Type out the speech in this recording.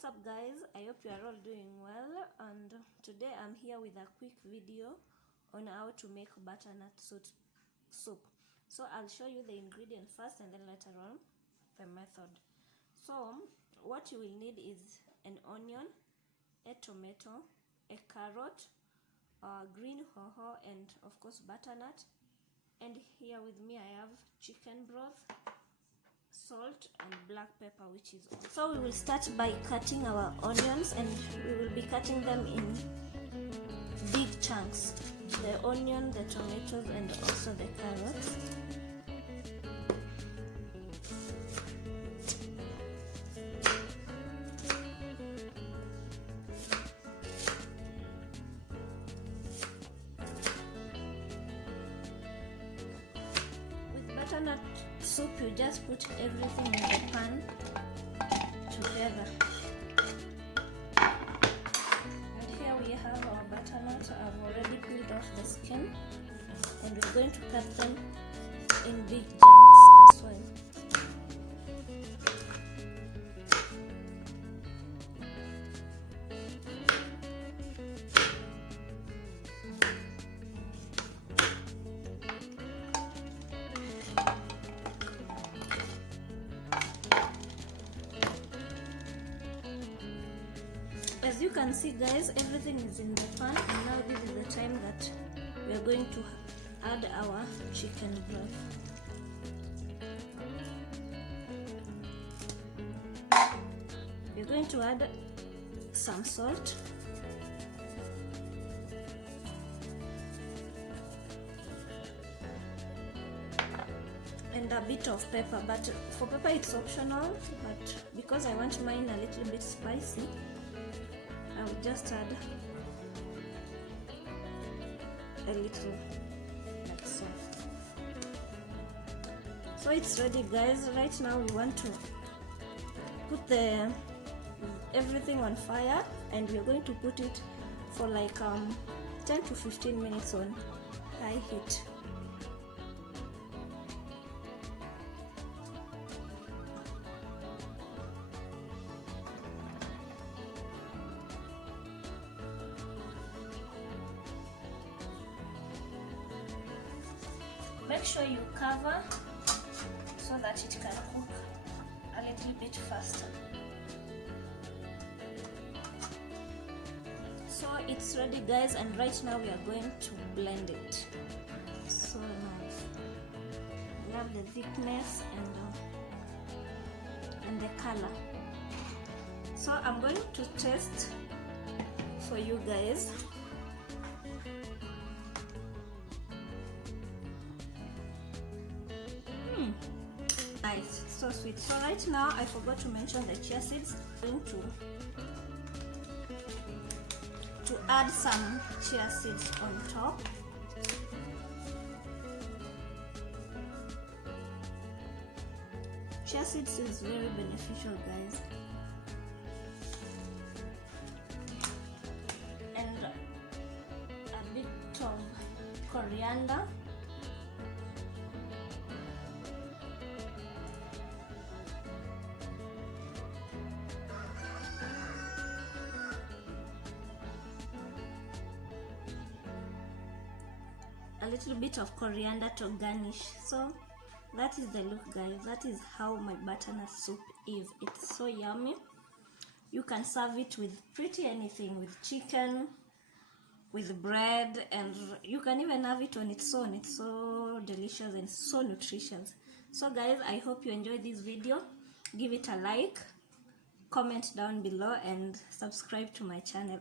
What's up guys, I hope you are all doing well, and today I'm here with a quick video on how to make butternut soup. So I'll show you the ingredient first and then later on the method. So what you will need is an onion, a tomato, a carrot, green hoho, and of course butternut. And here with me I have chicken broth, salt and black pepper, which is awesome. So we will start by cutting our onions, and we will be cutting them in big chunks, the onion, the tomatoes and also the carrots. With butternut soup, you just put everything in the pan together. And here we have our butternut. I've already peeled off the skin, and we're going to cut them in big chunks as well. As you can see guys, everything is in the pan, and now this is the time that we are going to add our chicken broth. We're going to add some salt, and a bit of pepper, but for pepper it's optional, but because I want mine a little bit spicy, I will just add a little, like so. So it's ready guys. Right now we want to put everything on fire, and we're going to put it for like 10 to 15 minutes on high heat. Make sure you cover so that it can cook a little bit faster. So it's ready guys, and right now we are going to blend it. So nice. We have the thickness and the color. So I'm going to test for you guys. Nice, it's so sweet. So right now I forgot to mention the chia seeds. I'm going to add some chia seeds on top. Chia seeds is very beneficial guys. And a bit of coriander. A little bit of coriander to garnish. So that is the look guys. That is how my butternut soup is. It's so yummy. You can serve it with pretty anything, with chicken, with bread, and you can even have it on its own. It's so delicious and so nutritious. So guys, I hope you enjoyed this video. Give it a like, comment down below and subscribe to my channel.